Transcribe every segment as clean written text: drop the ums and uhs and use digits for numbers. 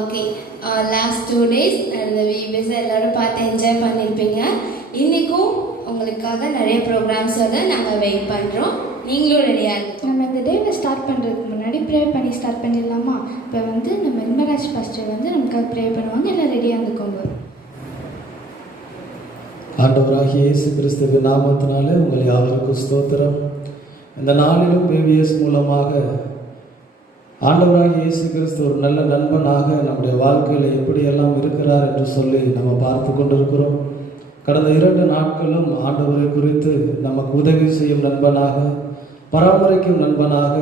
Okay, last 2 days அந்த VBS எல்லாரும் பார்த்து என்ஜாய் பண்ணியிருப்பீங்க. இன்றைக்கும் உங்களுக்காக நிறைய ப்ரோக்ராம்ஸோட நாங்கள் வெயிட் பண்ணுறோம். நீங்களும் ரெடியாக இருக்கோம். நம்ம இந்த டேவை ஸ்டார்ட் பண்ணுறதுக்கு முன்னாடி ப்ரே பண்ணி ஸ்டார்ட் பண்ணிடலாமா? இப்போ நம்ம இன்மராஜ் பாஸ்டர் நமக்காக ப்ரே பண்ணுவாங்க. எல்லாம் ரெடியாக இருந்துக்கோங்க. ஆண்டவராகிய இயேசு கிறிஸ்துவின் நாமத்தினாலே உங்கள் யாவருக்கும் ஸ்தோத்திரம். இந்த நாளிலும் பிபிஎஸ் மூலமாக ஆண்டவராகிய இயேசு கிறிஸ்து ஒரு நல்ல நண்பனாக நம்முடைய வாழ்க்கையில் எப்படியெல்லாம் இருக்கிறார் என்று சொல்லி நம்ம பார்த்து கொண்டிருக்கிறோம். கடந்த 2 நாட்களும் ஆண்டவரை குறித்து நமக்கு உதவி செய்யும் நண்பனாக, பராமரிக்கும் நண்பனாக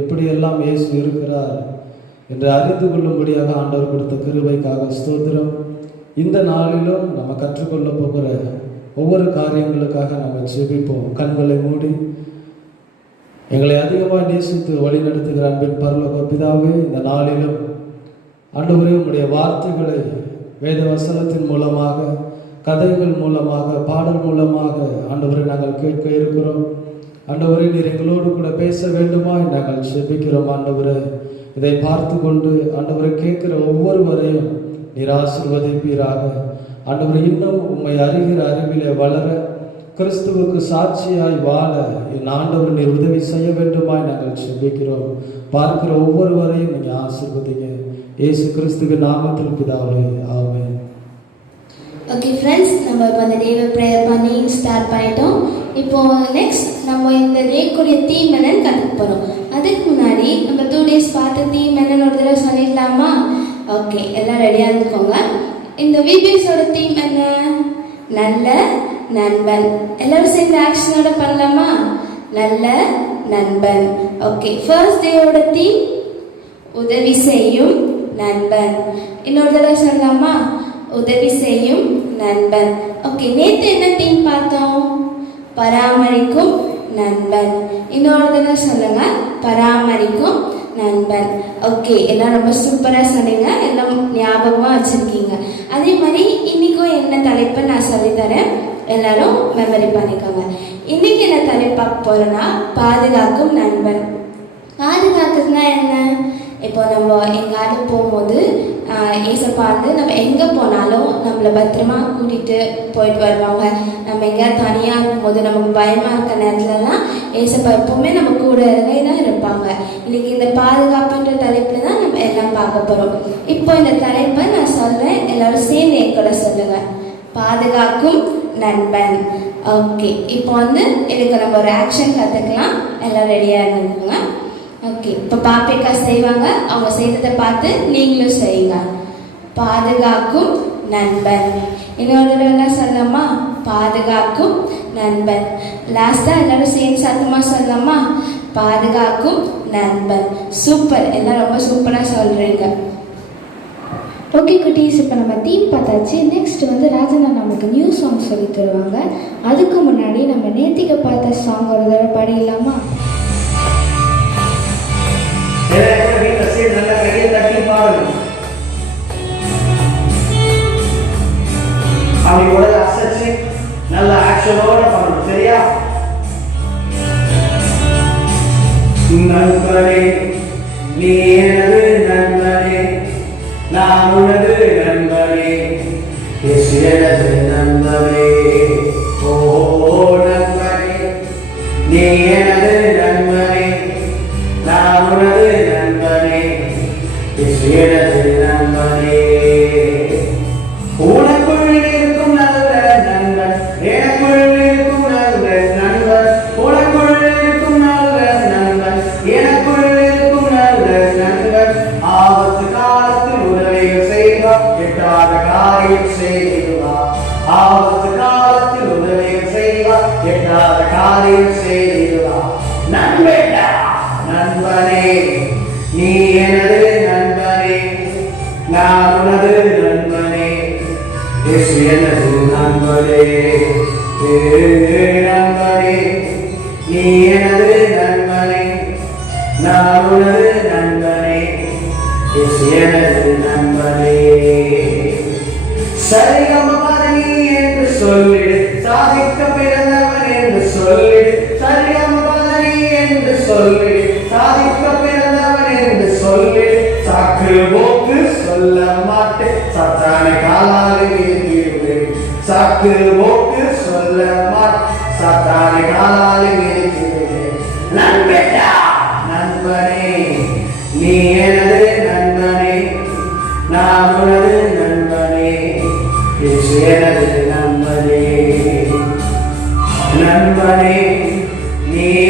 எப்படியெல்லாம் இயேசு இருக்கிறார் என்று அறிந்து கொள்ளும்படியாக ஆண்டவர் கொடுத்த கிருபைக்காக ஸ்தோத்திரம். இந்த நாளிலும் நம்ம கற்றுக்கொள்ள போகிற ஒவ்வொரு காரியங்களுக்காக நம்ம ஜெபிப்போம். கண்களை மூடி எங்களை அதிகமாக நேசித்து வழி நடத்துகிற அன்பின் பரலோக பிதாவே, இந்த நாளிலும் ஆண்டவரே உம்முடைய வார்த்தைகளை வேத வசனத்தின் மூலமாக, கதைகள் மூலமாக, பாடல் மூலமாக ஆண்டவரை நாங்கள் கேட்க இருக்கிறோம். ஆண்டவரே, நீர் எங்களோடு கூட பேச வேண்டுமா நாங்கள் ஜெபிக்கிறோம். ஆண்டவரே, இதை பார்த்து கொண்டு ஆண்டவரை கேட்கிற ஒவ்வொருவரையும் நீர் ஆசீர்வதிப்பீராக. ஆண்டவரை, இன்னும் உம்மை அறிகிற அறிவிலே வளர, கிறிஸ்துவுக்கு சாட்சியாய் வாழ என் ஆண்டவர் நீர் உதவி செய்ய வேண்டுமாய் நாங்கள் ஜெபிக்கிறோம். பார்க்கிற ஒவ்வொருவரையும் நீங்கள் ஆசீர்வதிங்க. இயேசு கிறிஸ்துவின் நாமத்தில் பிதாவே, ஆமென். ஓகே ஃப்ரெண்ட்ஸ், நம்ம இப்போ அந்த டேவை ப்ரேயர் பண்ணி ஸ்டார்ட் பண்ணிட்டோம். இப்போ நெக்ஸ்ட் நம்ம இந்த டேக்குரிய தீம் என்னன்னு கற்றுக்க போகிறோம். அதுக்கு முன்னாடி நம்ம 2 days பார்த்த தீம் என்னன்னு ஒரு தடவை சொல்லிடலாமா? ஓகே, எல்லாம் ரெடியாக இருந்துக்கோங்க. இந்த விபிஎஸோட தீம் என்ன? நல்ல நண்பன். எல்லாரும் சேர்ந்து ஆக்ஷனோட பண்ணலாமா? நல்ல நண்பன். ஓகே, ஃபர்ஸ்ட் டேயோட தீம் உதவி செய்யும் நண்பன். இன்னொரு தடவை சொல்லலாமா? உதவி செய்யும் நண்பன். ஓகே, நேற்று என்ன தீம் பார்த்தோம்? பராமரிக்கும் நண்பன். இன்னொரு தடவை சொல்லுங்க, பராமரிக்கும் நண்பன். ஓகே, எல்லாம் ரொம்ப சூப்பராக சொன்னீங்க, எல்லாம் ஞாபகமாக வச்சுருக்கீங்க. அதே மாதிரி இன்றைக்கும் என்ன தலைப்பு நான் சொல்லித்தரேன், எல்லாரும் மெமரி பண்ணிக்கோங்க. இன்றைக்கி என்ன தலைப்பு பார்க்க போகிறோன்னா, பாதுகாக்கும் நண்பன். பாதுகாக்குதுன்னா என்ன? இப்போ நம்ம எங்கேயாவது போகும்போது ஏசப்பா நம்ம எங்கே போனாலும் நம்மளை பத்திரமா கூட்டிகிட்டு போயிட்டு வருவாங்க. நம்ம எங்கேயாவது தனியாக இருக்கும்போது நமக்கு பயமாக இருக்க நேரத்துலலாம் ஏசப்பா எப்போவுமே நம்ம கூடவே தான் இருப்பாங்க. இன்றைக்கி இந்த பாதுகாப்புன்ற தலைப்பில் தான் நம்ம எல்லாம் பார்க்க போகிறோம். இப்போ இந்த தலைப்பை நான் சொல்கிறேன், எல்லோரும் சேர்ந்து என் கூட சொல்லுங்கள். பாதுகாக்கும் நண்பன். ஓகே, இப்போ இதுக்கு நம்ம ஒரு ஆக்ஷன் கற்றுக்கலாம். எல்லாம் ரெடியாக இருந்துக்குங்க. ஓகே, இப்போ பாப்பிக்கா செய்வாங்க, அவங்க செய்கிறத பார்த்து நீங்களும் செய்யுங்க. பாதுகாக்கும் நண்பன். இன்னொரு தடவை சொல்லலாமா? பாதுகாக்கும் நண்பன். லாஸ்ட்டாக எல்லாரும் சேர்ந்து சத்தமாக சொல்லலாமா? பாதுகாக்கும் நண்பன். சூப்பர், எல்லாம் ரொம்ப சூப்பராக சொல்கிறீங்க. ஓகே குட்டீஸ், இப்போ நம்ம தீம் பார்த்தாச்சு. நெக்ஸ்ட் ராஜனா நமக்கு நியூ சாங் சொல்லி தருவாங்க. அதுக்கு முன்னாடி நம்ம நேத்திக்கு பார்த்த சாங் ஒரு தடவை பாடிடலாமா? நல்ல கையை தட்டி பாடணும். அப்படி கூட அசைச்சு நல்ல ஆக்ஷனோட பண்ணணும். சரியா? நண்பனே, நீ எனது நண்பனே, நான் உனது நண்பனே, எனது நண்பனே. ஓ நண்பனே, நீ எனது நண்பனே, நான் உனது நண்பனே, எனது நண்பனே. உனக்குள் இருக்கும் நல்ல நண்பன், எனக்குள் இருக்கும் நல்ல நண்பன். உனக்குள் இருக்கும் நல்ல நண்பன், எனக்குள் இருக்கும் நல்ல நண்பன். ஆபத்து காலத்தில் உதவிகள் செய்வார், எட்டாத காரியம் செய்வார். ஆபத்து காலத்தில் உதவிகள் செய்வார், எட்டாத காரியம் செய்வார். நண்பேடா நண்பனே, நீ எனது நண்பனே, நான் உனது நண்பனே, எனது நண்பனே. நண்பனே, நீ எனது நண்பனே, நான் உனது நண்பனே, எனது நண்பனே. சரிகமபதனி என்று சொல்லிடு, சாதிக்க பிறந்தவன் என்று சொல்லிடு. சரிகமபதனி என்று சொல்லிடு, சாதிக்க பிறந்தவன் என்று சொல்லிடு. சாக்கு போக்கு சொல்ல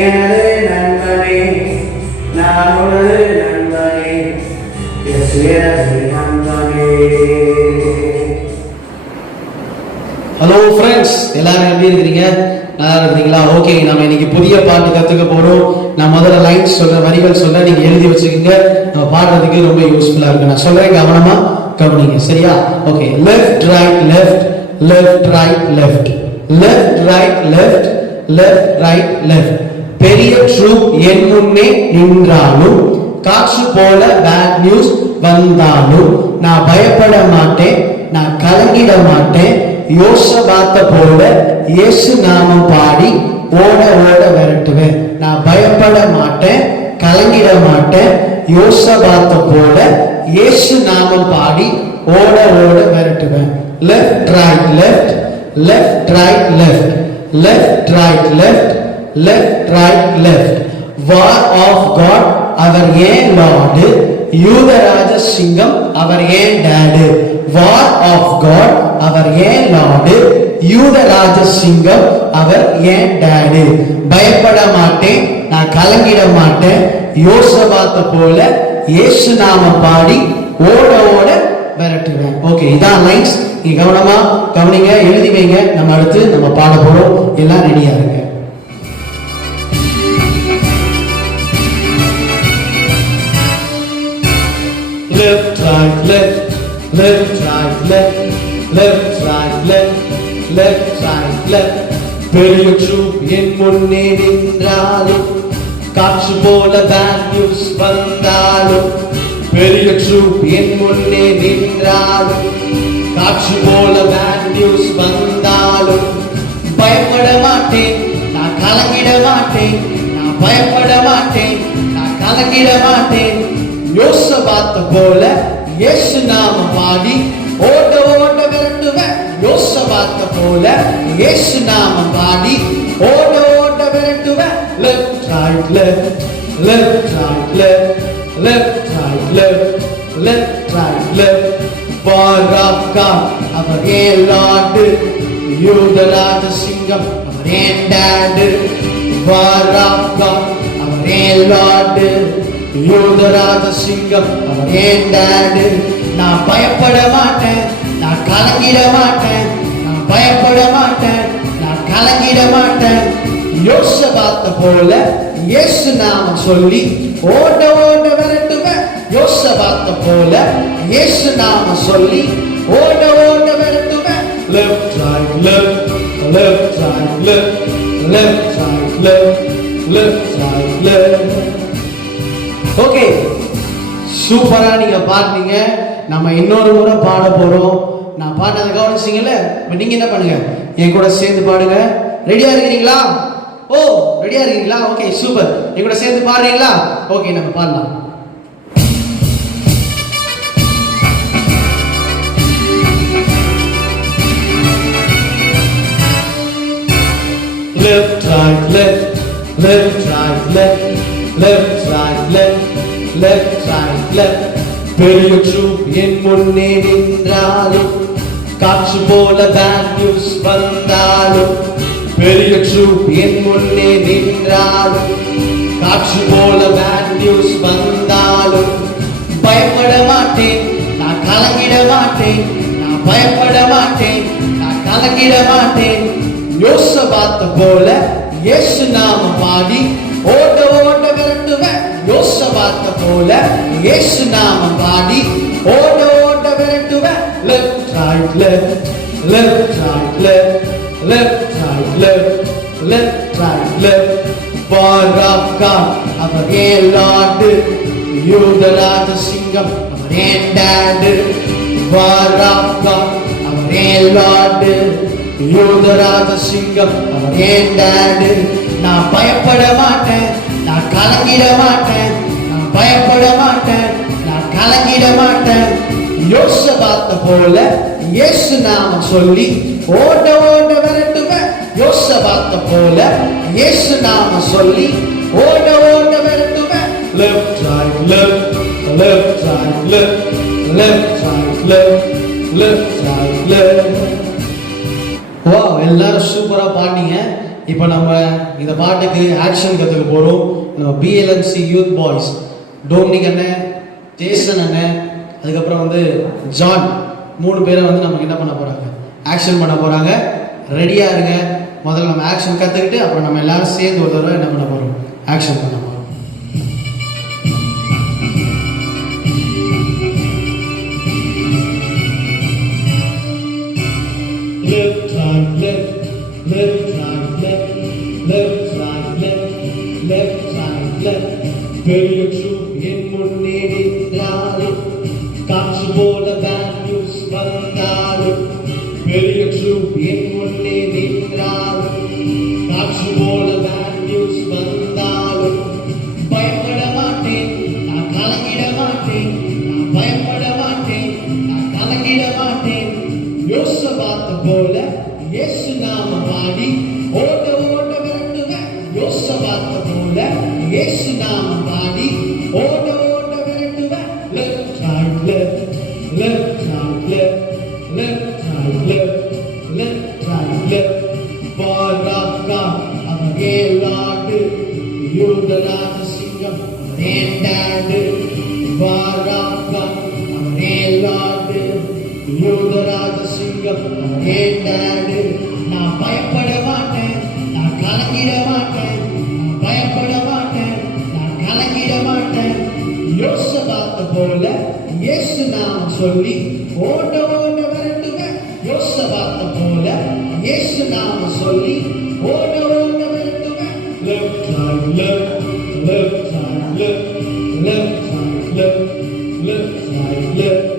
எனது நண்பனே, நான் உனது நண்பனே, இயேசு எனது நண்பனே. ஹலோ ஃப்ரெண்ட்ஸ், எல்லாரும் எப்படி இருக்கிறீங்க? நல்லா இருக்கிறீங்களா? ஓகே, நம்ம இன்னைக்கு புதிய பாட்டு கற்றுக்க போகிறோம். நான் முதல்ல லைன்ஸ் சொல்கிறேன், வரிகள் சொல்கிறேன், நீங்கள் எழுதி வச்சுக்கோங்க. நம்ம பாடுறதுக்கு ரொம்ப யூஸ்ஃபுல்லாக இருக்கு. நான் சொல்கிறேன், கவனமாக கவனிங்க, சரியா? Okay. Left right left, left right left, left right left, left right left. பெரிய ட்ரூப் என் முன்னே நின்றாலும், காற்று போல பேட் நியூஸ் வந்தாலும், நான் பயப்பட மாட்டேன், நான் கலங்கிட மாட்டேன். யோசபாத்த போல இயேசு நாமம் பாடி ஓட ஓட விரட்டுவேன். நான் பயப்பட மாட்டேன், கலங்கிட மாட்டேன். யோசபாத்த போல இயேசு நாமம் பாடி ஓட ஓட விரட்டுவேன். Left right left, left right left, left right left, left right left. வார் ஆஃப் காட் அவர் ஏன் லார்டு, யூதராஜ சிங்கம் அவர் ஏன் டாடு. வார் ஆஃப் காட் அவர் ஏன் லார்டு, யூதராஜ சிங்கம் அவர் ஏன் டாடு. பயப்பட மாட்டேன், நான் கலங்கிட மாட்டேன். யோசபாத்த போல இயேசு நாம பாடி ஓட ஓட விரட்டுவேன். ஓகே, இதான் லைன்ஸ். நீங்க கவனமா கவனிங்க, எழுதி வைங்க. நம்ம அடுத்து நம்ம பாட போறோம். எல்லாம் ரெடியா இருங்க. Left, right, left, left, right, left, left, right, left, left, right, left. பெரிய ட்ரூப் என் முன்னே நின்றாலும், காற்று போல பேட் நியூஸ் வந்தாலும், பெரிய ட்ரூப் என் முன்னே நின்றாலும், காற்று போல பேட் நியூஸ் வந்தாலும், பயப்பட மாட்டேன், நான் கலங்கிட மாட்டேன். நான் பயப்பட மாட்டேன், நான் கலங்கிட மாட்டேன். யோசபாத்த போல இயேசு நாம பாடி ஓட ஓட விரட்டுவேன். யோசபாத்த போல இயேசு நாம பாடி ஓட ஓட விரட்டுவேன். Left right left, left right left, left right left, left right left. வார் ஆஃப் காட் அவர் ஏன் லார்டு, யூதராஜ சிங்கம் அவர் ஏன் டாடு. வார் ஆஃப் காட் அவர் ஏன் லார்டு, யூதராஜ சிங்கம் அவர் ஏன் டாடு. நான் பயப்பட மாட்டேன், நான் கலங்கிட மாட்டேன். நான் பயப்பட மாட்டேன், நான் கலங்கிட மாட்டேன். யோசபாத்த போல இயேசு நாம சொல்லி ஓட ஓட விரட்டுவேன். யோசபாத்த போல இயேசு நாம சொல்லி ஓட ஓட விரட்டுவேன். Left right left, left right left, left right left, left right left. Okay, சூப்பரா நீங்க பாடுனீங்க. நம்ம இன்னொரு முறை பாட போறோம். நான் பாடுறத கவனிச்சீங்கல்ல? நீங்க என்ன பண்ணுங்க, என் கூட சேர்ந்து பாடுங்க. ரெடியா இருக்கிறீங்களா? ஓ, ரெடியா இருக்கீங்களா? Okay, super. என் கூட சேர்ந்து பாடுறீங்களா? ஓகே, நம்ம பாடலாம். Left right left, left right left, left right left, left right left. பெரிய ட்ரூப் என் முன்னே நின்றாலும், காற்று போல பேட் நியூஸ் வந்தாலும், பெரிய ட்ரூப் என் முன்னே நின்றாலும், காற்று போல பேட் நியூஸ் வந்தாலும், பயப்பட மாட்டேன், நான் கலங்கிட மாட்டேன். நான் பயப்பட மாட்டேன், நான் கலங்கிட மாட்டேன். யோசபாத்த போல இயேசு நாம பாடி ஓட ஓட விரட்டுவேன். யோசபாத்த போல இயேசு நாம பாடி ஓட ஓட விரட்டுவேன். Left right left, left right left, left right left, left right left. வார் ஆஃப் காட் அவர் ஏன் லார்டு, யூதராஜ சிங்கம் அவர் ஏன் டாடு. வார் ஆஃப் காட் அவர் ஏன் லார்டு, யூதராஜ சிங்கம் அவர் ஏன் டாடு. நான் பயப்பட மாட்டேன், நான் கலங்கிட மாட்டேன். நான் பயப்பட மாட்டேன், நான் கலங்கிட மாட்டேன். யோசபாத்த போல இயேசு நாம சொல்லி ஓட ஓட விரட்டுவேன். யோசபாத்த போல இயேசு நாம சொல்லி ஓட ஓட விரட்டுவேன். Left right left, left right left, left right left, left right left. வா, எல்லாரும் சூப்பரா பாடுனீங்க. இப்போ நம்ம இந்த பாட்டுக்கு ஆக்ஷன் கற்றுக்க போகிறோம். நம்ம பிஎல்எம்சி யூத் பாய்ஸ் டோமினிக் அண்ணன், ஜேசன் அண்ணன், அதுக்கப்புறம் வந்து ஜான் 3 பேரை வந்து நமக்கு என்ன பண்ண போகிறாங்க, ஆக்ஷன் பண்ண போகிறாங்க. ரெடியாக இருங்க. முதல்ல நம்ம ஆக்ஷன் கற்றுக்கிட்டு அப்புறம் நம்ம எல்லாரும் சேர்ந்து ஒரு தடவை என்ன பண்ண போகிறோம், ஆக்ஷன் பண்ண போகிறோம். Left, right, left, left, right, left, left, right, left, left, right, left. பெரிய என் முன்னே நின்றாலும் காற்று போல பேட் நியூஸ் வந்தாலும், பெரிய என் முன்னே நின்றாலும் காற்று போல பேட் நியூஸ் வந்தாலும், பயப்பட மாட்டேன், நான் கலங்கிட மாட்டேன், நான் பயப்பட மாட்டேன், நான் கலங்கிட மாட்டேன். யோசபாத்தை போல இயேசு நாம பாடி ஓட ஓட விரட்டுவேன். யோசபாத்தை போல இயேசு நாம பாடி ஓட ஓட விரட்டுவேன். Left right left, left right left, left right left, left right left. பாராக்கா அவன் ஏலாடு, யூதராஜ சிங்கம் ஏண்டாடு. பாராக்கா அவன் ஏலாடு, யூதராஜ சிங்கம் ஏண்டாடு. நான் பயப்பட மாட்டேன், நான் கலங்கிட மாட்டேன், நான் பயப்பட மாட்டேன், நான் கலங்கிட மாட்டேன். யோசபாத்தை போல இயேசு நாம சொல்லி ஓட ஓட விரட்டுவேன். யோசபாத்தை போல இயேசு நாம சொல்லி ஓட ஓட விரட்டுவேன். Left right left, left right left, left right left, left right left.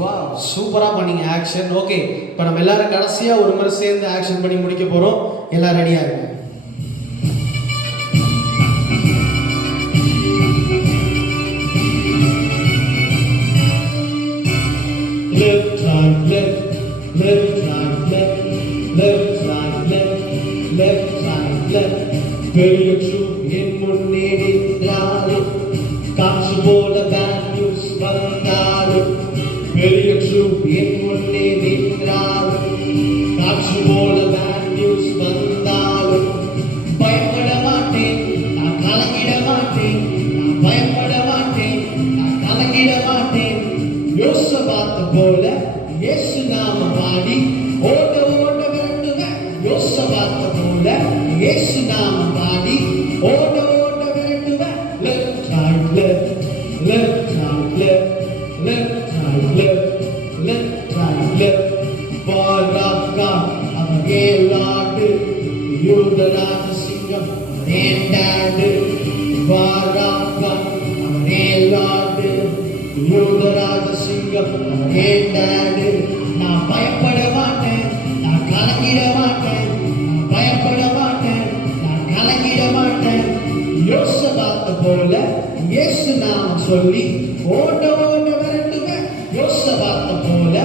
வா, சூப்பரா பண்ணீங்க ஆக்ஷன். ஓகே, இப்போ நம்ம எல்லாரும் கடைசியா ஒரு முறை சேர்ந்து ஆக்ஷன் பண்ணி முடிக்க போறோம். எல்லாரும் ரெடியா இருங்க. Left right left, left right left, left right left, left right left. பெரிய என் முன்னே நின்றாலும் காற்று போல பேட் நியூஸ் வந்தாலும், பெரிய என் முன்னே நின்றாலும் காற்று போல பேட் நியூஸ் வந்தாலும், பயப்பட மாட்டேன், நான் கலங்கிட மாட்டேன், நான் பயப்பட மாட்டேன், நான் கலங்கிட மாட்டேன். யோசபாத்தை போல இயேசு நாம பாடி ஓட ஓட விரட்டுவேன். யோசபாத்தை போல இயேசு நாம பாடி ஓட ஓட விரட்டுவேன். Left right left, left right left, left right left, left right left. பாராக்கா அவன் ஏலாடு, யூதராஜ சிங்கம் ஏண்டாடு. பாராக்கா அவன் ஏலாடு, யூதராஜ சிங்கம் ஏண்டாடு. நான் பயப்பட மாட்டேன், நான் கலங்கிட மாட்டேன், நான் பயப்பட மாட்டேன், நான் கலங்கிட மாட்டேன். யோசபாத்தை போல இயேசு நாம சொல்லி ஓட ஓட விரட்டுவேன். யோசபாத்தை போல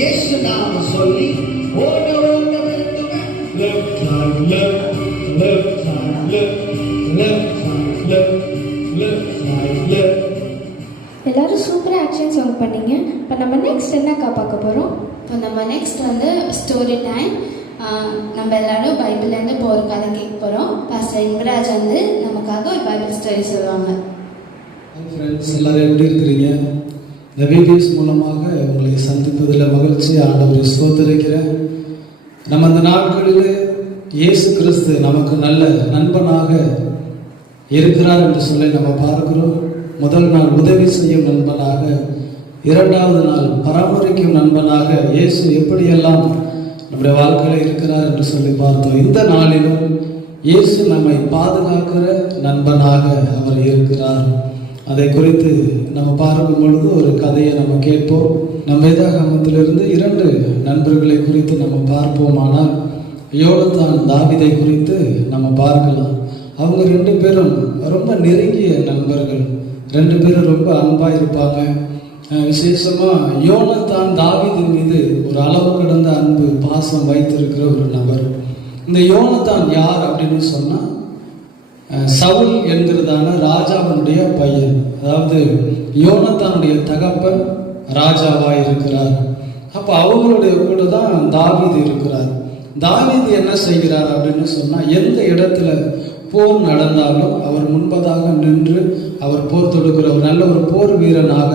இயேசு நாம சொல்லி ஓட ஓட விரட்டுவேன். Left right left, left right left, left right left, left right left. எல்லாரும் சூப்பராக ஆக்ஷன் சாங் பண்ணீங்க. இப்போ நம்ம நெக்ஸ்ட் என்னக்கா பார்க்க போகிறோம்? இப்போ நம்ம நெக்ஸ்ட் வந்து ஸ்டோரி டைம். நம்ம எல்லாரும் பைபிள்லேருந்து இப்போ ஒரு கதை கேட்க போகிறோம். பாஸ்டர் இன்பராஜ் வந்து நமக்காக ஒரு பைபிள் ஸ்டோரி சொல்லுவாங்க. ஃப்ரெண்ட்ஸ், எல்லாரும் எப்படி இருக்கிறீங்க? இந்த வீடியோஸ் மூலமாக உங்களை சந்திப்பதில் மகிழ்ச்சி. ஆண்டவரை ஸ்தோத்திரிக்கிறேன். நம்ம அந்த நாட்களில் இயேசு கிறிஸ்து நமக்கு நல்ல நண்பனாக இருக்கிறார் என்று சொல்லி நம்ம பார்க்கிறோம். முதல் நாள் உதவி செய்யும் நண்பனாக, இரண்டாவது நாள் பராமரிக்கும் நண்பனாக இயேசு எப்படியெல்லாம் நம்முடைய வாழ்க்கையில் இருக்கிறார் என்று சொல்லி பார்த்தோம். இந்த நாளிலும் இயேசு நம்மை பாதுகாக்கிற நண்பனாக அவர் இருக்கிறார். அதை குறித்து நம்ம பார்க்கும் பொழுது ஒரு கதையை நம்ம கேட்போம். நம்ம வேதாகமத்திலிருந்து 2 நண்பர்களை குறித்து நம்ம பார்ப்போமானால், யோனத்தான் தாவீதை குறித்து நம்ம பார்க்கலாம். அவங்க 2 பேரும் ரொம்ப நெருங்கிய நண்பர்கள். 2 பேரும் ரொம்ப அன்பாக இருப்பாங்க. விசேஷமாக யோனத்தான் தாவீதின் மீது ஒரு அளவு கடந்த அன்பு பாசம் வைத்திருக்கிற ஒரு நபர். இந்த யோனத்தான் யார் அப்படின்னு சொன்னால், சவுல் என்கிறதான ராஜாவினுடைய பையன். அதாவது யோனத்தானுடைய தகப்பன் ராஜாவாக இருக்கிறார். அப்போ அவங்களுடைய கூட தான் தாவீது இருக்கிறார். தாவீது என்ன செய்கிறார் அப்படின்னு சொன்னால், எந்த இடத்துல போர் நடந்தாலும் அவர் முன்பதாக நின்று அவர் போர் தொடுக்கிற ஒரு நல்ல ஒரு போர் வீரனாக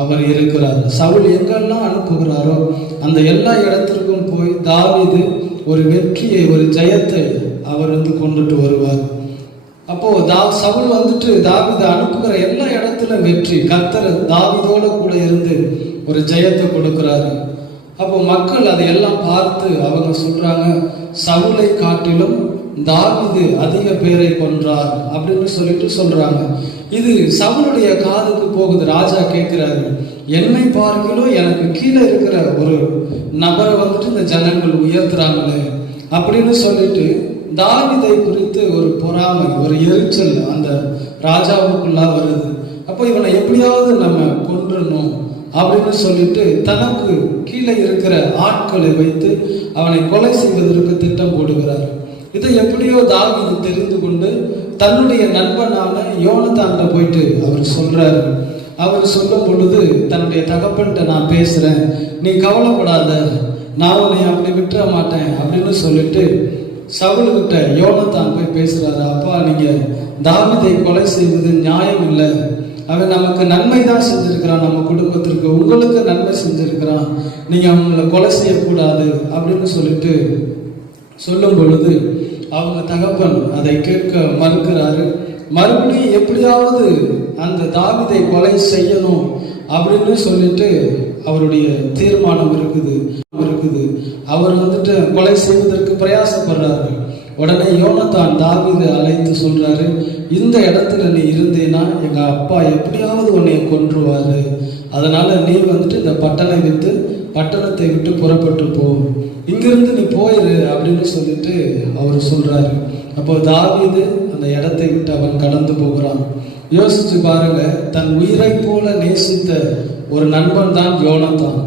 அவர் இருக்கிறார். சவுல் எங்கெல்லாம் அனுப்புகிறாரோ அந்த எல்லா இடத்திற்கும் போய் தாவீது ஒரு வெற்றியை, ஒரு ஜெயத்தை அவர் கொண்டுட்டு வருவார். அப்போ சவுல் தாவீது அனுப்புகிற எல்லா இடத்துல வெற்றி. கர்த்தர் தாவீதோட கூட இருந்து ஒரு ஜெயத்தை கொடுக்கிறாரு. அப்போ மக்கள் அதையெல்லாம் பார்த்து அவங்க சொல்றாங்க, சவுலை காட்டிலும் தாவீது அதிக பேரை கொன்றார் அப்படின்னு சொல்றாங்க. இது சவுலுடைய காதுக்கு போகுது. ராஜா கேட்கிறாரு, என்னை பார்க்கலும் எனக்கு கீழே இருக்கிற ஒரு நபரை இந்த ஜனங்கள் உயர்த்துறாங்களே அப்படின்னு சொல்லிட்டு தாவீதை குறித்து ஒரு பொறாமை, ஒரு எரிச்சல் அந்த ராஜாவுக்குள்ளா வருது. அப்போ இவனை எப்படியாவது நம்ம கொன்றணும் அப்படின்னு சொல்லிட்டு தனக்கு கீழே இருக்கிற ஆட்களை வைத்து அவனை கொலை செய்வதற்கு திட்டம் போடுகிறார். இதை எப்படியோ தாவீது தெரிந்து கொண்டு தன்னுடைய நண்பனான யோனத்தான்கிட்ட போயிட்டு அவர் சொல்றாரு. அவர் சொல்லும் பொழுது தன்னுடைய தகப்பன்கிட்ட, நான் பேசுறேன், நீ கவலைப்படாத, நான் உன்னை அப்படி விட்டுற மாட்டேன் அப்படின்னு சொல்லிட்டு சவுல்கிட்ட யோனத்தான் போய் பேசுறாரு. அப்பா, நீங்க தாவீதை கொலை செய்வது நியாயம் இல்லை, அவன் நமக்கு நன்மை தான் செஞ்சிருக்கிறான், நம்ம குடும்பத்திற்கு உங்களுக்கு நன்மை செஞ்சிருக்கிறான், நீங்க அவங்கள கொலை செய்யக்கூடாது அப்படின்னு சொல்லிட்டு சொல்லும் பொழுது அவங்க தகப்பன் அதை கேட்க மறுக்கிறாரு. மறுபடியும் எப்படியாவது அந்த தாவீதை கொலை செய்யணும் அப்படின்னு சொல்லிட்டு அவருடைய தீர்மானம் இருக்குது. அவர் கொலை செய்வதற்கு பிரயாசப்படுறாரு. உடனே யோனத்தான் தாவீதை அழைத்து சொல்றாரு, இந்த இடத்துல நீ இருந்தேன்னா எங்க அப்பா எப்படியாவது உன்னை கொன்றுவாரு, அதனால நீ இந்த பட்டணத்தை விட்டு புறப்பட்டு போ, இங்கிருந்து நீ போயிரு அப்படின்னு சொல்லிட்டு அவர் சொல்றாரு. அப்போ தாவீது அந்த இடத்தை விட்டு அவன் கடந்து போகிறான். யோசிச்சு பாருங்க, தன் உயிரை போல நேசித்த ஒரு நண்பன் தான் யோனத்தான்.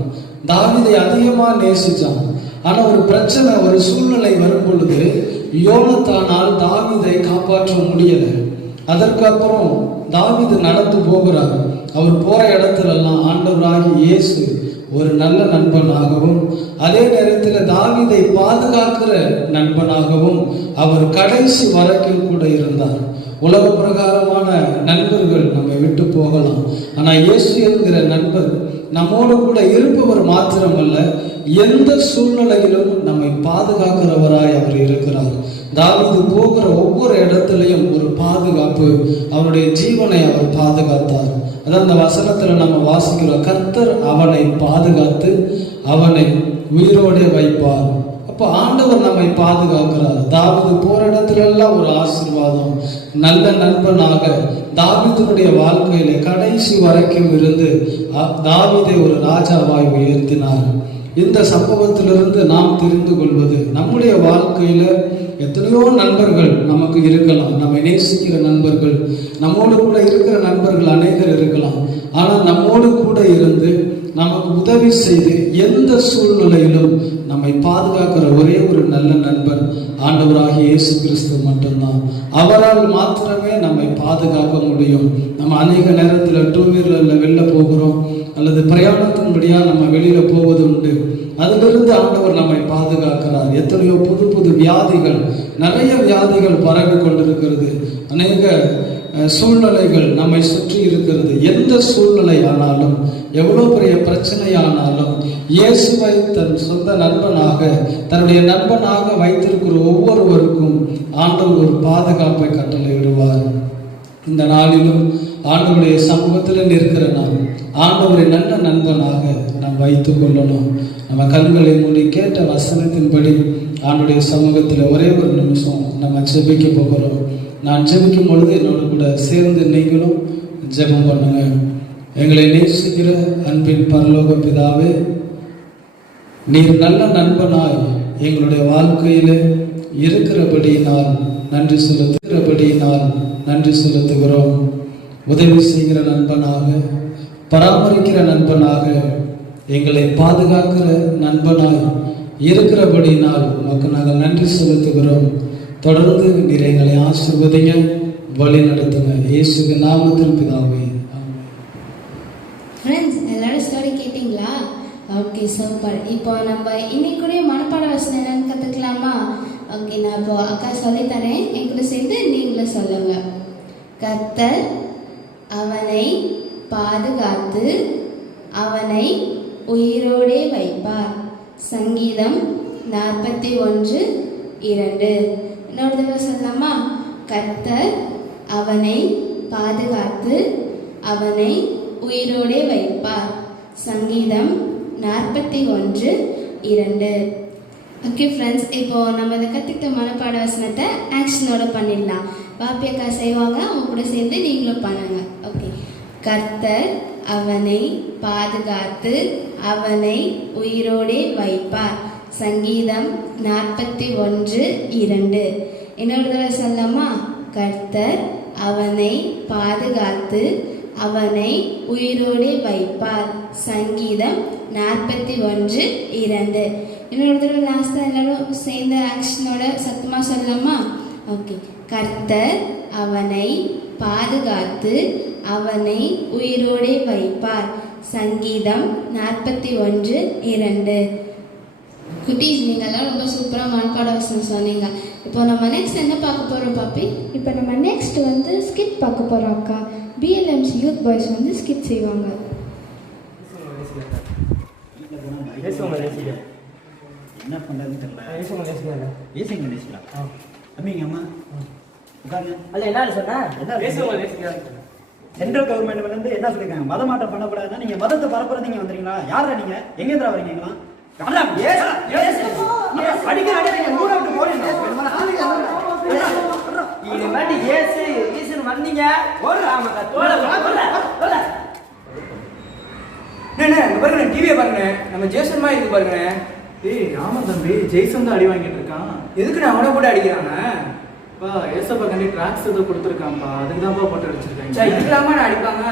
தாவீதை அதிகமா நேசிச்சான். ஆனா ஒரு பிரச்சனை, ஒரு சூழ்நிலை வரும் பொழுது யோனத்தானால் தாவீதை காப்பாற்ற முடியல. அதற்கு அப்புறம் தாவீது நடந்து போகிறார். அவர் போற இடத்துல எல்லாம் ஆண்டவராகி இயேசு ஒரு நல்ல நண்பனாகவும் அதே நேரத்தில் தாவீதை பாதுகாக்கிற நண்பனாகவும் அவர் கடைசி வரைக்கும் கூட இருந்தார். உலக பிரகாரமான நண்பர்கள் நம்மை விட்டு போகலாம், ஆனா இயேசு என்கிற நண்பர் நம்மோடு கூட இருப்பவர் மாத்திரமல்ல, எந்த சூழ்நிலையிலும் நம்மை பாதுகாக்கிறவராய் அவர் இருக்கிறார். தாவீது போகிற ஒவ்வொரு இடத்துலையும் ஒரு பாதுகாப்பு, அவருடைய ஜீவனை அவர் பாதுகாத்தார். அதான் அந்த வசனத்துல நம்ம வாசிக்கிறோம், கர்த்தர் அவனை பாதுகாத்து அவனை உயிரோடு வைப்பார். அப்போ ஆண்டவர் நம்மை பாதுகாக்கிறார். தாவீது போற இடத்துல எல்லாம் ஒரு ஆசீர்வாதம். நல்ல நண்பனாக தாவீதுடைய வாழ்க்கையில கடைசி வரைக்கும் இருந்து தாவீதை ஒரு ராஜாவாய் உயர்த்தினார். இந்த சம்பவத்திலிருந்து நாம் தெரிந்து கொள்வது, நம்முடைய வாழ்க்கையில எத்தனையோ நண்பர்கள் நமக்கு இருக்கலாம், நம்மை நேசிக்கிற நண்பர்கள், நம்மோடு கூட இருக்கிற நண்பர்கள் அநேகர் இருக்கலாம். ஆனால் நம்மோடு கூட இருந்து நமக்கு உதவி செய்து எந்த சூழ்நிலையிலும் நம்மை பாதுகாக்கிற ஒரே ஒரு நல்ல நண்பர் ஆண்டவராகிய இயேசு கிறிஸ்து மட்டும்தான். அவரால் மாத்திரமே நம்மை பாதுகாக்க முடியும். நம்ம அநேக நேரத்தில் டூ வீலர்ல வெளில போகிறோம் அல்லது பிரயாணத்தின்படியா நம்ம வெளியில போவது உண்டு. அதிலிருந்து ஆண்டவர் நம்மை பாதுகாக்கிறார். எத்தனையோ புது புது வியாதிகள், நிறைய வியாதிகள் பரவி கொண்டிருக்கிறது. அநேக சூழ்நிலைகள் நம்மை சுற்றி இருக்கிறது. எந்த சூழ்நிலை ஆனாலும், எவ்வளவு பெரிய பிரச்சனையானாலும், இயேசுவை தன் சொந்த நண்பனாக, தன்னுடைய நண்பனாக வைத்திருக்கிற ஒவ்வொருவருக்கும் ஆண்டவர் ஒரு பாதுகாப்பை கட்டளையிடுவார். இந்த நாளிலும் ஆண்டவருடைய சமூகத்தில் நிற்கிற நாம் ஆண்டவரை நல்ல நண்பனாக நாம் வைத்துக் கொள்ளணும். நம்ம கண்களை மூடி கேட்ட வசனத்தின்படி ஆண்டவருடைய சமூகத்தில் ஒரே ஒரு நிமிஷம் நம்ம ஜெபிக்க போகிறோம். நான் ஜெபிக்கும் பொழுது என்னோடு கூட சேர்ந்து நீங்களும் ஜெபம் பண்ணுங்க. எங்களை நேசிக்கிற அன்பின் பரலோக பிதாவே, நீர் நல்ல நண்பனாய் எங்களுடைய வாழ்க்கையில் இருக்கிறபடியினால் நன்றி செலுத்துகிறோம். உதவி செய்கிற நண்பனாக, பராமரிக்கிற நண்பனாக, எங்களை பாதுகாக்கிற நண்பனாய் இருக்கிறபடியினால் உமக்கு நாங்கள் நன்றி செலுத்துகிறோம். தொடர்ந்து நீர் எங்களை ஆசீர்வதிங்க, வழி நடத்துங்க. இயேசுவின் நாமத்தில் பிதாவே. ஃப்ரெண்ட்ஸ், எல்லாரும் ஸ்டோரி கேட்டிங்களா? Okay super. இப்போ நம்ம இன்னைக்குரிய மனப்பாட வசனம் என்னன்னு கற்றுக்கலாமா? ஓகே, நான் இப்போ அக்கா சொல்லித்தரேன், என் கூட சேர்ந்து நீங்களும் சொல்லுங்க. கர்த்தர் அவனை பாதுகாத்து அவனை உயிரோடே வைப்பார். சங்கீதம் 41:2. இன்னொரு தடவை சொல்லலாமா? கர்த்தர் அவனை பாதுகாத்து அவனை உயிரோடே வைப்பார். சங்கீதம் 41:2. ஓகே ஃப்ரெண்ட்ஸ், இப்போ நம்ம இதை கற்றுக்கிட்ட மனப்பாட வசனத்தை ஆக்ஷனோட பண்ணிடலாம். பாப்பி அக்கா செய்வாங்க, அவங்க கூட சேர்ந்து நீங்களும் பண்ணுங்க. ஓகே. கர்த்தர் அவனை பாதுகாத்து அவனை உயிரோடே வைப்பார். சங்கீதம் 41:2. இன்னொரு தடவை சொல்லலாமா? கர்த்தர் அவனை பாதுகாத்து அவனை உயிரோடே வைப்பார். சங்கீதம் 41:2. இன்னொரு தடவை லாஸ்ட்டாக எல்லாரும் சேர்ந்த ஆக்ஷனோட சத்தமாக சொல்லலாமா? ஓகே. கர்த்தர் அவனை பாதுகாத்து அவனை உயிரோடே வைப்பார். சங்கீதம் 41:2. குட்டீஸ், நீங்கள்லாம் ரொம்ப சூப்பராக மனப்பாட வசனம் சொன்னீங்க. இப்போ நம்ம நெக்ஸ்ட் என்ன பார்க்க போகிறோம் பாப்பி? இப்போ நம்ம நெக்ஸ்ட் வந்து ஸ்கிட் பார்க்க போகிறோம் அக்கா. பிஎல்எம்சி யூத் பாய்ஸ் வந்து ஸ்கிட் செய்வாங்க. என்ன பண்ணுறதுன்னு தெரியல. ஏசிங்க நேசிக்கலாம். தம்பிங்க அம்மா உட்காருங்க. அல்ல என்ன சொன்னேன்? சென்ட்ரல் கவர்மெண்ட்லேருந்து என்ன சொல்லியிருக்காங்க? மத மாற்றம் பண்ணக்கூடாதுன்னா நீங்கள் மதத்தை பரப்புறது நீங்கள் வந்துறீங்களா? யாரா நீங்கள்? எங்கேந்திரா வரீங்களா? இனிமேட்டு ஏசுன்னு வந்தீங்க. பாருங்க, டிவியை பாருங்க, நம்ம ஜேசன் மாதிரி இருக்கு பாருங்க. ஏய் ஆமா தம்பி, ஜெய்சன் தான் அடி வாங்கிட்டு இருக்கான். எதுக்கு நான் அவனை போட்டு அடிக்கிறாங்க? ஏசப்பா கண்டி ட்ராக்ஸ் ஏதோ கொடுத்துருக்கான்ப்பா, அதுக்கு தான்ப்பா போட்டு அடிச்சிருக்காங்க. இதுக்கெல்லாமா நான் அடிப்பாங்க?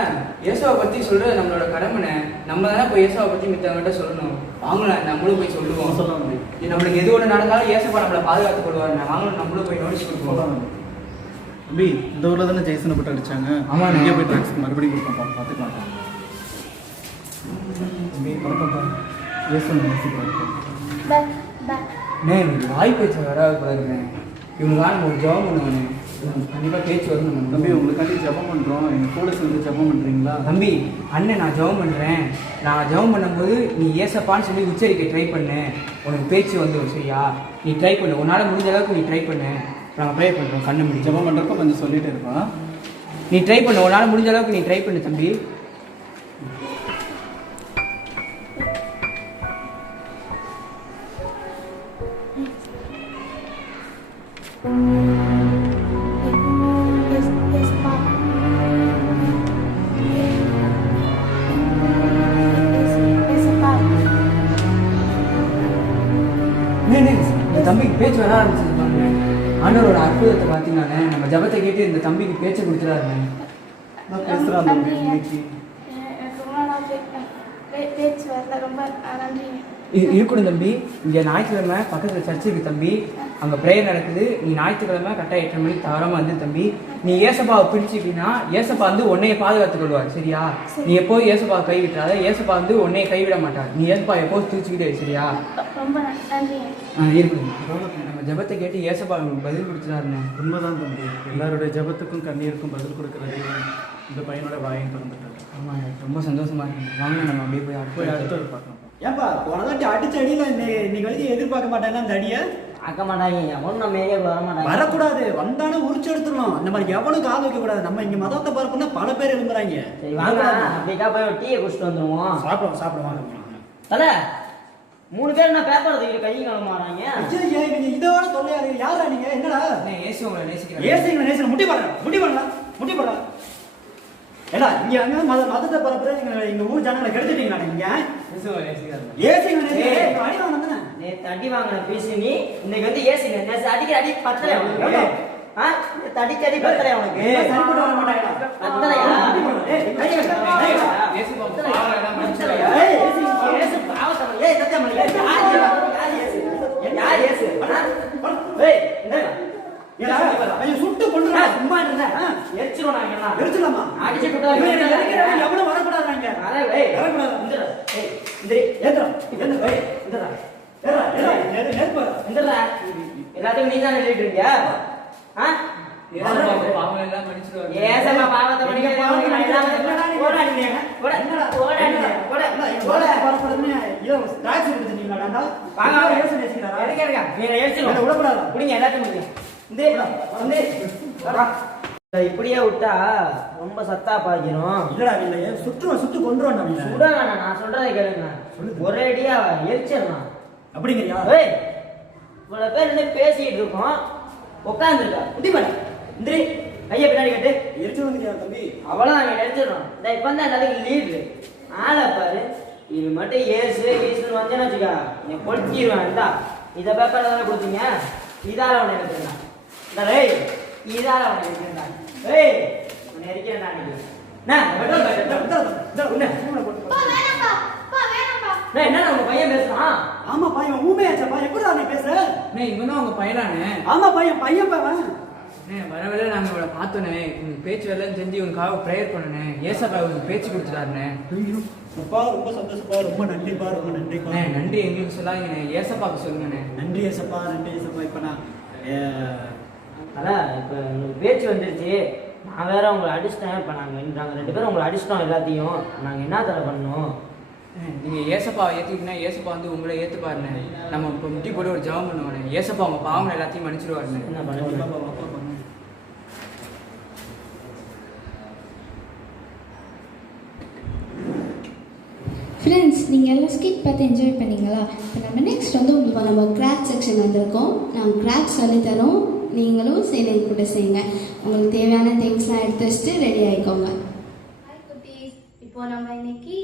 ஏசாவை பத்தி சொல்றது நம்மளோட கடமைனே. நம்ம தானே போய் ஏசாவை பத்தி மித்தவங்கிட்ட சொல்லணும். வாங்கலாம், நம்மளும் போய் சொல்லுவோம். சொல்லலாம். நம்மளுக்கு எது ஒன்று நடந்தாலும் ஏசப்பா நம்மளை பாதுகாத்து கொள்வார். வாங்கலாம், நம்மளும் போய் நோட்டீஸ் கொடுப்போம். தம்பி, இந்த ஊர்ல தானே ஜெய்சனை போட்டு அடிச்சாங்க. ஆமா, இங்கே போய் ட்ராக்ஸ்க்கு மறுபடியும் கொடுப்போம், பார்த்துக்கலாம். தம்பி வணக்கம்ப்பா. ஜெய்சன் நேசிப்பாரு. வாய் பேச்சு வராது பாருங்க. இவங்களுக்காக நம்ம ஒரு ஜபம் பண்ணுவானே, கண்டிப்பாக பேச்சு வரணும். தம்பி, உங்களுக்காண்டி ஜபம் பண்ணுறோம், எங்கள் கூட சேர்ந்து ஜபம் பண்ணுறீங்களா? தம்பி, அண்ணன் நான் ஜபம் பண்ணுறேன். நான் ஜபம் பண்ணும்போது நீ ஏசப்பான்னு சொல்லி உச்சரிக்க ட்ரை பண்ணு, உனக்கு பேச்சு வந்துடும். சரியா? நீ ட்ரை பண்ணு, உன்னால் முடிஞ்ச அளவுக்கு நீ ட்ரை பண்ணு. நாங்கள் ப்ரே பண்ணுறோம். கண்ணு முடி ஜபம் பண்ணுறப்ப கொஞ்சம் சொல்லிட்டு இருப்பான். நீ ட்ரை பண்ணு, உன்னால் முடிஞ்ச அளவுக்கு நீ ட்ரை பண்ணு தம்பி. தம்பிக்கு பேச்சு வர ஆரம்பிச்சிருப்பாங்க. ஆண்டவரோட அற்புதத்தை பார்த்தீங்கன்னா நம்ம ஜபத்தை கேட்டு இந்த தம்பிக்கு பேச்சை கொடுத்துறாரு. பேசுகிறான் தம்பி இன்னைக்கு. பேச்சு வரல, ரொம்ப நன்றி. இருக்கணும் தம்பி. இங்கே ஞாயிற்றுக்கிழமை பக்கத்தில் சர்ச் இருக்கு தம்பி, அங்கே ப்ரேயர் நடக்குது. நீ ஞாயிற்றுக்கிழமை கரெக்டாக 8:30 மணிக்கு தவறாமல் வந்து தம்பி. நீ ஏசப்பாவை பிடிச்சிக்கிட்டீங்கன்னா ஏசப்பா வந்து உன்னைய பாதுகாத்துக் கொள்வார். சரியா? நீ எப்போது ஏசப்பாவை கைவிட்டாத, ஏசப்பா வந்து உன்னைய கைவிட மாட்டார். நீ ஏசப்பா எப்போது தூச்சிக்கிட்டே. சரியா? ரொம்ப நன்றி. இருக்கணும். நம்ம ஜபத்தை கேட்டு ஏசப்பா பதில் கொடுத்துறாருண்ணே. உண்மைதான் தம்பி, எல்லாருடைய ஜபத்துக்கும் கண்ணீருக்கும் பதில் கொடுக்குற தெய்வம் இந்த பையனோட வாயும் திறந்துட்டாரு. ஆமாம், ரொம்ப சந்தோஷமா இருக்கு. வாங்க நம்ம அப்படியே போய் அடுத்தது பார்க்கலாம். ஏன்பா போனதாட்டி அடிச்ச அடியில் இன்னைக்கு வரைக்கும் எதிர்பார்க்க மாட்டேன்னா அந்த அடியை ஆக்க மாட்டாங்க. எவனும் நம்ம ஏரியாவுக்கு வர மாட்டாங்க. வரக்கூடாது, வந்தானே உரிச்சு எடுத்துடணும். அந்த மாதிரி எவனும் காது வைக்க கூடாது. நம்ம இங்க மதத்தை பரப்புனா பல பேர் எழும்புறாங்க. சரி வாங்க, அப்படிக்கா போய் ஒரு டீயை குடிச்சிட்டு வந்துடுவோம். சாப்பிடுவாங்க. தல 3 பேர் நான் பேப்பர் தூக்கிட்டு கையும் கிளம்ப மாட்டாங்க. இதோட தொல்லையா இருக்கு. யாரா நீங்க? என்னடா ஏசி உங்களை நேசிக்கிறேன். ஏசிங்க நேசன் முட்டி போடலாம். ஏடா இங்க அங்க மதத்தை பரப்புற எங்க ஊர் ஜனங்களை கெடுத்துட்டீங்களா நீங்க? ஏசிங்க நேசன் அடி வாங்கினா நேத்து அடி வாங்கின பீஸ் நீ இன்னைக்கு வந்து ஏசி அடிக்கிற அடி பத்தலை உனக்கு. தடிக்க அடி பத்தலை உனக்கு. சரிப்பட்டு வர மாட்டாங்க. பத்தலையா? சுட்டு கொண்டு சும்மா இருந்தேன் எரிச்சிருவோம். எரிச்சிடலாமா? அடிச்சு எவ்வளவு வரக்கூடாது. ஆ? ஏசப்பா உங்க பாவங்களை எல்லாம் மன்னிச்சிடுவாரு. ஏசப்பா பாவத்தை மன்னிக்க இப்படியே விட்டா ரொம்ப சத்தா பாக்கிறோம். இல்லடா இல்ல சுத்து கொண்டுருவான். சுட வேணாம், நான் சொல்றதை கேளுங்க. ஒரே அடியா எரிச்சிடலாம். அப்படிங்கிறியா? இவ்வளவு பேர் என்ன பேசிட்டு இருக்கோம், உட்காந்துருக்கா புத்தி பண்ண இந்திரி கையை பின்னாடி கட்டு. எரிச்சு வந்துக்கியா தம்பி? அவ்வளவுதான், நீ எரிச்சிடணும். இப்ப தான் எல்லாத்துக்கும் லீடு ஆளை பாரு. இது மட்டும் ஏசுன்னு வந்தேன்னு வச்சுக்கா, நீ கொளுத்திடுவேன். இந்தா இதை பேப்பர்ல தானே கொடுத்தீங்க, இதால உன்னை எடுத்துருந்தா. இந்த ரேய் இதால உன்னை எடுத்துருந்தா. ஏய் உன்னை எரிக்கிறேன் நான் இன்னைக்கு. என்ன உங்க பையன் பேசுறான்? ஆமா பையன் ஊமையாச்சப்பா. எப்படிடா நீ பேசுற? இவன் தான் உங்க பையனானே? ஆமா பையன் பாவன். வர வேலை நாங்க இவளை பார்த்தோன்னே உங்க பேச்சு வேலைன்னு செஞ்சு உனக்காக ப்ரேயர் பண்ணனே. ஏசப்பா உங்களுக்கு பேச்சு கொடுத்துட்டாருண்ணே. அப்பா ரொம்ப சந்தோஷப்பா. ரொம்ப நன்றிப்பா. ரொம்ப நன்றிப்பா. நன்றி எங்களுக்கு சொல்லாதீங்கண்ணே, ஏசப்பாவுக்கு சொல்லுங்கண்ணே. நன்றி ஏசப்பா. நன்றி ஏசப்பா. இப்ப நான் அதான் இப்போ உங்களுக்கு பேச்சு வந்துருச்சு. நான் வேற உங்களை அடிச்சிட்டேன். இப்போ நாங்கள் 2 பேரும் உங்களை அடிச்சிட்டோம் எல்லாத்தையும். நாங்கள் என்ன தடை பண்ணோம்? நீங்க ஏசப்பாவை ஏத்துக்கிட்டீங்கன்னா ஏசப்பா வந்து உங்களை ஏத்துப்பாருண்ணே. நம்ம இப்போ முட்டி போட்டு ஒரு ஜெபம் பண்ணுவானே, ஏசப்பா உங்க பாவங்களை எல்லாத்தையும் மன்னிச்சிடுவாருண்ணே. என்ன பண்ணுவோம்? ஃப்ரெண்ட்ஸ், நீங்கள் எல்லாம் ஸ்கிட் பார்த்து என்ஜாய் பண்ணீங்களா? இப்போ நம்ம நெக்ஸ்ட் வந்து இப்போ நம்ம கிராஃப்ட் செக்ஷன் வந்திருக்கோம். நாங்கள் கிராஃப்ட் சொல்லித்தரோம், நீங்களும் சேர்ந்து கூட செய்யுங்க. உங்களுக்கு தேவையான திங்ஸ்லாம் எடுத்து வச்சுட்டு ரெடி ஆகிக்கோங்க. ஹாய் குட்டீஸ், இப்போ நம்ம இன்னைக்கு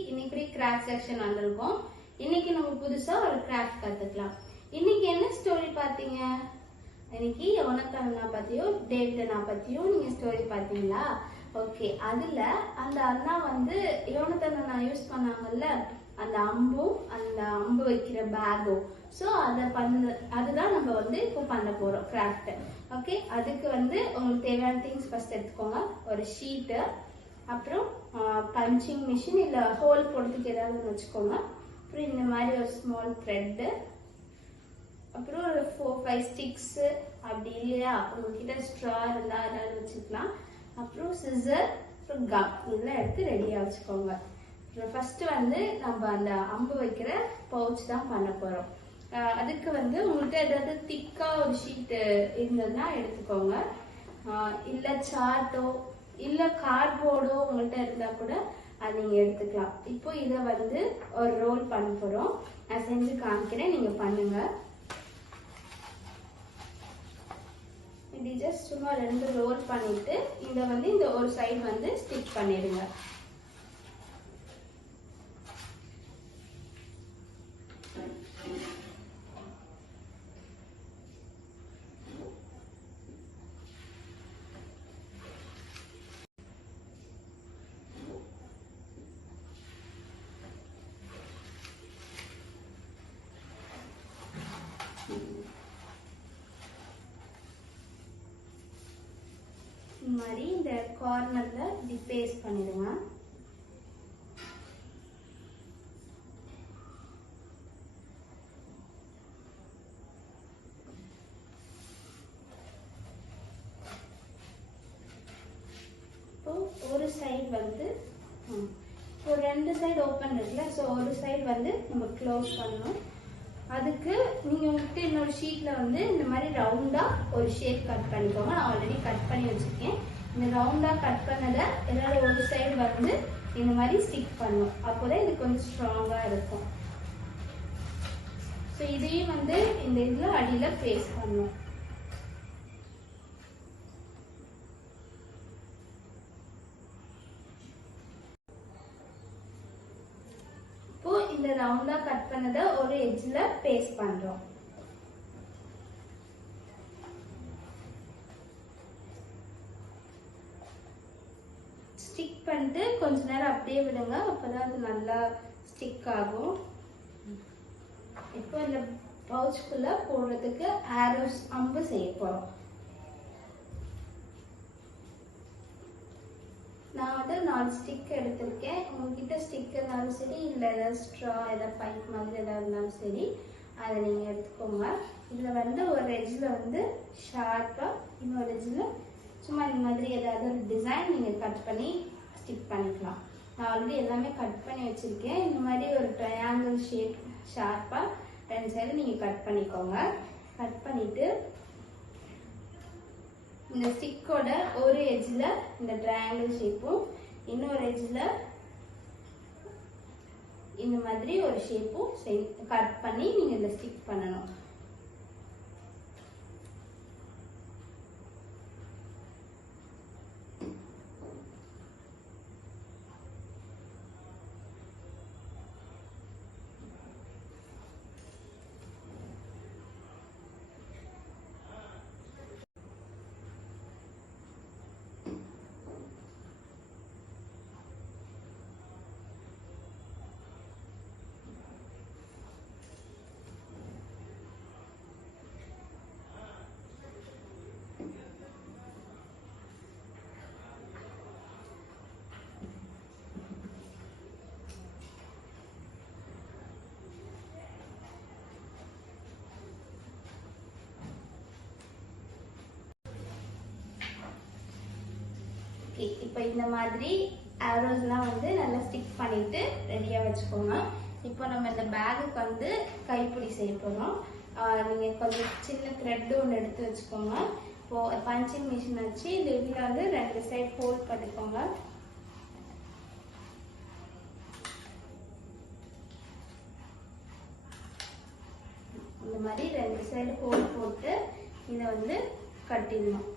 கிராஃப்ட் செக்ஷன் வந்திருக்கோம். இன்னைக்கு நம்ம புதுசாக ஒரு கிராஃப்ட் கற்றுக்கலாம். இன்னைக்கு என்ன ஸ்டோரி பார்த்தீங்க? இன்னைக்கு யோனத்தானா பற்றியும் டேவிடனா பற்றியும் நீங்கள் ஸ்டோரி பார்த்தீங்களா? ஓகே, அதில் அந்த அண்ணா வந்து யோனத்தானா யூஸ் பண்ணாங்கல்ல, அந்த அம்பும் அந்த அம்பு வைக்கிற பேகும். ஸோ அதுதான் நம்ம வந்து இப்போ பண்ண போகிறோம் கிராஃப்ட். ஓகே, அதுக்கு வந்து உங்களுக்கு தேவையான திங்ஸ் ஃபர்ஸ்ட் எடுத்துக்கோங்க. ஒரு ஷீட்டு, அப்புறம் பஞ்சிங் மிஷின் இல்லை ஹோல் போடுறதுக்கு ஏதாவது வச்சுக்கோங்க. அப்புறம் இந்த மாதிரி ஒரு ஸ்மால் த்ரெட்டு, அப்புறம் ஒரு 4-5 ஸ்டிக்ஸு. அப்படி இல்லையா உங்ககிட்ட ஸ்ட்ரா இருந்தால் ஏதாவது வச்சுக்கலாம். அப்புறம் சிசர், அப்புறம் கம், இதெல்லாம் எடுத்து ரெடியாக வச்சுக்கோங்க. ஃபர்ஸ்ட் வந்து நம்ம அந்த அம்பு வைக்கிற பவுச் தான் பண்ண போகிறோம். அதுக்கு வந்து உங்கள்கிட்ட ஏதாவது திக்கா ஒரு ஷீட்டு இருந்ததுன்னா எடுத்துக்கோங்க. இல்லை சார்ட்டோ இல்லை கார்ட்போர்டோ உங்கள்கிட்ட இருந்தால் கூட அது நீங்கள் எடுத்துக்கலாம். இப்போ இதை வந்து ஒரு ரோல் பண்ண போகிறோம். நான் செஞ்சு காமிக்கிறேன், நீங்கள் பண்ணுங்க. இப்படி ஜஸ்ட் சும்மா 2 ரோல் பண்ணிட்டு இதை வந்து இந்த ஒரு சைடு வந்து ஸ்டிச் பண்ணிடுங்க. இந்த மாதிரி இந்த கார்னர்ல இப்படி பேஸ்ட் பண்ணிடுங்க. இப்போ ஒரு சைடு வந்து இப்போ 2 சைடு ஓப்பன் இருக்குல்ல, ஸோ ஒரு சைடு வந்து நம்ம க்ளோஸ் பண்ணணும். அதுக்கு நீங்கள் வந்துட்டு இன்னொரு ஷீட்டில் வந்து இந்த மாதிரி ரவுண்டாக ஒரு ஷேப் கட் பண்ணிக்கோங்க. நான் ஆல்ரெடி கட் பண்ணி வச்சுருக்கேன். இந்த ரவுண்டாக கட் பண்ணதை எல்லாரும் ஒரு சைடு வந்து இந்த மாதிரி ஸ்டிக் பண்ணும். அப்போ தான் இது கொஞ்சம் ஸ்ட்ராங்காக இருக்கும். ஸோ இதையும் வந்து இந்த இதில் அடியில் பேஸ்ட் பண்ணும். இந்த ரவுண்டா கட் பண்ணதை ஒரு எட்ஜ்ல பேஸ்ட் பண்றோம். ஸ்டிக் பண்ணிட்டு கொஞ்ச நேரம் அப்படியே விடுங்க, அப்பதான் அது நல்லா ஸ்டிக் ஆகும். இப்போ இந்த பவுச்சுக்குள்ள போடுறதுக்கு ஆரோஸ் அம்பு செய்ய போறோம். நான் வந்து 4 ஸ்டிக் எடுத்திருக்கேன். உங்ககிட்ட ஸ்டிக் இருந்தாலும் சரி, இல்லை ஏதாவது ஸ்ட்ரா ஏதாவது பைப் மாதிரி ஏதாவது இருந்தாலும் சரி, அதை நீங்கள் எடுத்துக்கோங்க. இதில் வந்து ஒரு எட்ஜில் வந்து ஷார்ப்பாக இன்னொரு எட்ஜில் சும்மா இந்த மாதிரி ஏதாவது ஒரு டிசைன் நீங்கள் கட் பண்ணி ஸ்டிக் பண்ணிக்கலாம். நான் ஆல்ரெடி எல்லாமே கட் பண்ணி வச்சுருக்கேன். இந்த மாதிரி ஒரு ட்ரையாங்கிள் ஷேப் ஷார்ப்பாக 2 சைடு நீங்கள் கட் பண்ணிக்கோங்க. கட் பண்ணிவிட்டு இந்த ஸ்டிக்கோட ஒரு எட்ஜில் இந்த ட்ரையாங்கிள் ஷேப்பும் இன்னொரு எட்ஜில் இந்த மாதிரி ஒரு ஷேப்பும் கட் பண்ணி நீங்கள் இதை ஸ்டிக் பண்ணணும். இப்போ இந்த மாதிரி ஆரோஸ்லாம் வந்து நல்லா ஸ்டிக் பண்ணிட்டு ரெடியாக வச்சுக்கோங்க. இப்போ நம்ம இந்த பேகுக்கு வந்து கைப்பிடி செய்ய போகிறோம். நீங்கள் கொஞ்சம் சின்ன த்ரெட்டு ஒன்று எடுத்து வச்சுக்கோங்க. இப்போது பஞ்சிங் மிஷின் வச்சு இந்த இதில் வந்து 2 சைடு ஹோல்ட் பண்ணிக்கோங்க. இந்த மாதிரி 2 சைடு ஹோல்ட் போட்டு இதை வந்து கட்டிடணும்.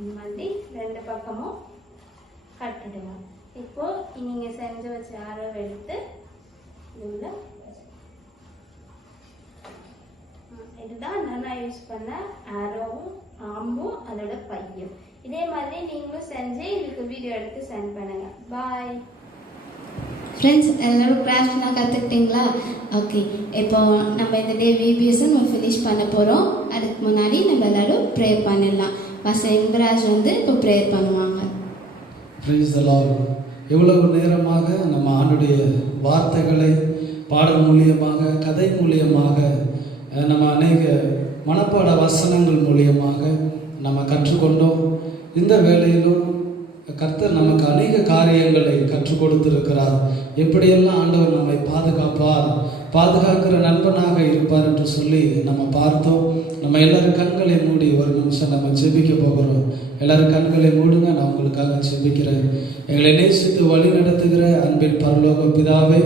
இந்த மாதிரி 2 பக்கமும் கட்டிடுங்க. இப்போ நீங்க செஞ்சு வச்ச ஆரோ எடுத்து இதுதான் நான் யூஸ் பண்ண ஆரோவும் ஆம்பும் அதோட பையும். இதே மாதிரி நீங்களும் செஞ்சு இதுக்கு வீடியோ எடுத்து சென்ட் பண்ணுங்க. பாய் ஃப்ரெண்ட்ஸ், எல்லோரும் கிராஃப்ட்லாம் கற்றுக்கிட்டிங்களா? ஓகே, இப்போ நம்ம இந்த டே விபிஎஸ் நம்ம ஃபினிஷ் பண்ண போகிறோம். அதுக்கு முன்னாடி நம்ம எல்லோரும் ப்ரேயர் பண்ணிடலாம். பாஸ்டர் இன்பராஜ் வந்து இப்போ ப்ரேயர் பண்ணுவாங்க. Praise the Lord. எவ்வளவு நேரமாக நம்ம ஆண்டுடைய வார்த்தைகளை பாடல் மூலியமாக, கதை மூலியமாக, நம்ம அநேக மனப்பாட வசனங்கள் மூலியமாக நம்ம கற்றுக்கொண்டோம். இந்த வேளையிலும் கர்த்தர் நமக்கு அநேக காரியங்களை கற்றுக் கொடுத்திருக்கிறார். எப்படியெல்லாம் ஆண்டவர் நம்மை பாதுகாக்கிற நண்பனாக இருப்பார் என்று சொல்லி நம்ம பார்த்தோம். நம்ம எல்லாரும் கண்களை மூடி ஒரு நிமிஷம் நம்ம ஜெபிக்க போகிறோம். எல்லாரும் கண்களை மூடுங்க, நான் உங்களுக்காக ஜெபிக்கிறேன். எங்களை நேசித்து வழி நடத்துகிற அன்பின் பரலோக பிதாவே,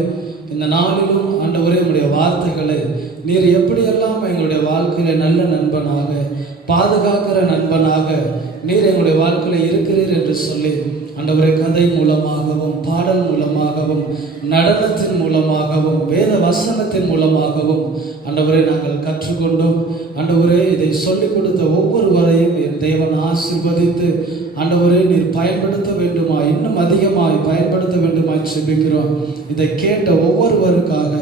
இந்த நாளிலும் ஆண்டவரே உம்முடைய வார்த்தைகளை நீர் எப்படியெல்லாம் எங்களுடைய வாழ்க்கையில நல்ல நண்பனாக, பாதுகாக்கிற நண்பனாக நீர் எங்களுடைய வாழ்க்கையில் இருக்கிறீர் என்று சொல்லி ஆண்டவரே கதை மூலமாகவும், பாடல் மூலமாகவும், நடனத்தின் மூலமாகவும், வேத வசனத்தின் மூலமாகவும் ஆண்டவரே நாங்கள் கற்றுக்கொண்டோம். ஆண்டவரே இதை சொல்லிக் கொடுத்த ஒவ்வொருவரையும் என் தேவன் ஆசீர்வதித்து ஆண்டவரே நீர் பயன்படுத்த வேண்டுமா, இன்னும் அதிகமாய் பயன்படுத்த வேண்டுமாய் ஜெபிக்கிறோம். இதை கேட்ட ஒவ்வொருவருக்காக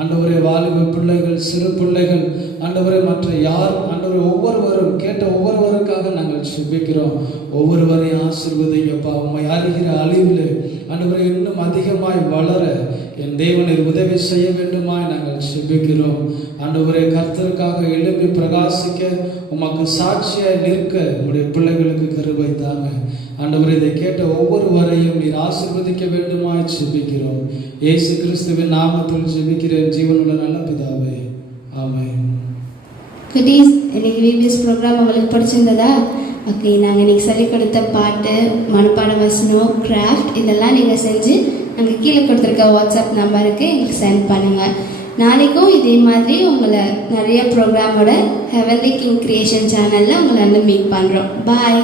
ஆண்டவரே, வாலிப பிள்ளைகள், சிறு பிள்ளைகள், ஆண்டவரே மற்ற யார் ஆண்டவரே ஒவ்வொருவரும் கேட்ட ஒவ்வொருவருக்காக நாங்கள் ஜெபிக்கிறோம். ஒவ்வொருவரையும் ஆசீர்வதிங்கப்பா. உம்மை அறிகிற அழிவில் ஆண்டவரே இன்னும் அதிகமாய் வளர என் தேவனை உதவி செய்ய வேண்டுமாய் நாங்கள் ஜெபிக்கிறோம். ஆண்டவரே கர்த்தருக்காக எழும்பி பிரகாசிக்க, உமக்கு சாட்சியாய் நிற்க உடைய பிள்ளைகளுக்கு கிருபை தாங்க. ஆண்டவரே இதை கேட்ட ஒவ்வொருவரையும் நீர் ஆசீர்வதிக்க வேண்டுமாய் ஜெபிக்கிறோம். இயேசு கிறிஸ்துவின் நாமத்தில் ஜெபிக்கிறேன் ஜீவனுள்ள நல்ல பிதாவே, ஆமென். குட்டீஸ், இன்னைக்கு விபிஎஸ் ப்ரோக்ராம் உங்களுக்கு பிடிச்சிருந்ததா? ஓகே, நாங்கள் இன்றைக்கி சொல்லிக் கொடுத்த பாட்டு, மனப்பாட வசனம், கிராஃப்ட் இதெல்லாம் நீங்கள் செஞ்சு நாங்கள் கீழே கொடுத்துருக்க வாட்ஸ்அப் நம்பருக்கு எங்களுக்கு சென்ட் பண்ணுங்கள். நாளைக்கும் இதே மாதிரி உங்களை நிறைய ப்ரோக்ராமோட ஹெவன்லி கிங் கிரியேஷன் சேனலில் உங்களை வந்து மீட் பண்ணுறோம். பாய்.